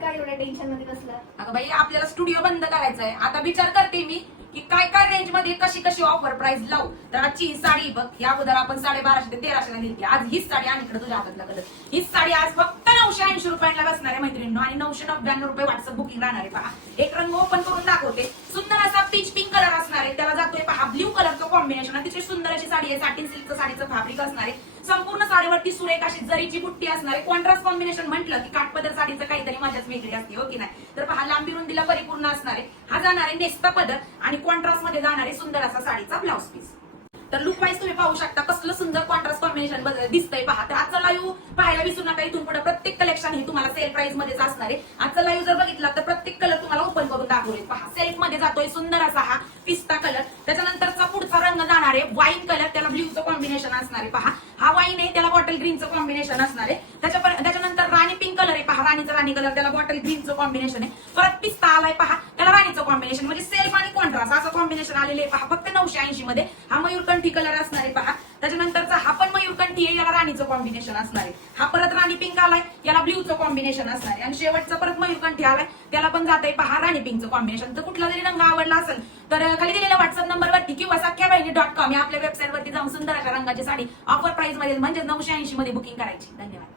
काय एवढ्या टेन्शन मध्ये बसला? अगं बाई आपल्याला स्टुडिओ बंद करायचा आहे. आता विचार करते मी की काय काय रेंज मध्ये कशी कशी ऑफर प्राइस लावू. तर आजची ही साडी बघ, या अगोदर आपण 1250 ते 1300 ला दिली. आज हीच साडी आणि इकडे तुझ्या हातात लागत. हीच साडी आज फक्त 980 रुपयांना बसणार आहे मैत्रिणींनो, आणि 999 रुपये व्हॉट्सअप बुकिंग राहणार आहे. पहा एक रंग ओपन करून दाखवते. सुंदर असा पीच पिंक कलर असणार आहे, त्याला जातोय पहा ब्ल्यू कलरचं कॉम्बिनेशन. अतिशय सुंदर अशी साडी आहे. सॅटिन सिल्कचं साडीचं फॅब्रिक असणार आहे. संपूर्ण साडीवरती सुरेख अशी जरीची बुट्टी असणार आहे. कॉन्ट्रास्ट कॉम्बिनेशन म्हटलं की काठपदर साडीचं काहीतरी मजाच वेगळी असते, हो की नाही? तर पहा लांबी रुंदीला परिपूर्ण असणार आहे. हा जाणार आहे नेस्ता पदर आणि कॉन्ट्रास्ट मध्ये जाणार आहे सुंदर असा साडीचा ब्लाउज पीस. तर लुक वाईज तुम्ही पाहू शकता कसलं सुंदर कॉन्ट्रास्ट कॉम्बिनेशन दिसतंय. पहा तर आजचा लाईव्ह पाहायला विसरू नका. इथून पुढे प्रत्येक कलेक्शन हे तुम्हाला सेल प्राइस मध्येच असणार आहे. आजचा लाईव्ह जर बघितला तर प्रत्येक कलर तुम्हाला ओपन करून दाखवले. पहा सेल्फ मध्ये जातोय सुंदर असा हा पिस्ता कलर. त्याच्यानंतरचा पुढचा रंग जाणार आहे वाईन कलर, त्याला ब्ल्यूचं कॉम्बिनेशन असणार आहे. पहा हा वाईन आहे, त्याला बॉटल ग्रीनचं कॉम्बिनेशन असणार आहे. त्याच्यानंतर राणी पिंक कलर आहे. पहा राणीचा राणी कलर, त्याला बॉटल ग्रीनचं कॉम्बिनेशन आहे. परत पिस्ता आलाय पहा, त्याला राणीचं कॉम्बिनेशन, म्हणजे सेल्फ आणि कॉन्ट्रास्ट असं कॉम्बिनेशन आलेले आहे. पहा फक्त 980 मध्ये. हा मयूरकंठी कलर असणार आहे. पहा त्याच्यानंतरचा हा पण मयूरकंठी आहे, याला राणीचं कॉम्बिनेशन असणार आहे. हा परत राणी पिंक आलाय, याला ब्ल्यूचं कॉम्बिनेशन असणार आहे. आणि शेवटचा परत मयूरकंठी आलाय, त्याला पण जात आहे पहा राणी पिंकचं कॉम्बिनेशन. तर कुठला जरी रंग आवडला असेल तर खाली दिलेल्या व्हॉट्सअप नंबरवरती किंवा sakhyabaini.com या आपल्या वेबसाईटवरती जाऊन सुंदर अशा रंगाची साडी ऑफर प्राइस मध्ये म्हणजे 980 मध्ये बुकिंग करायची. धन्यवाद.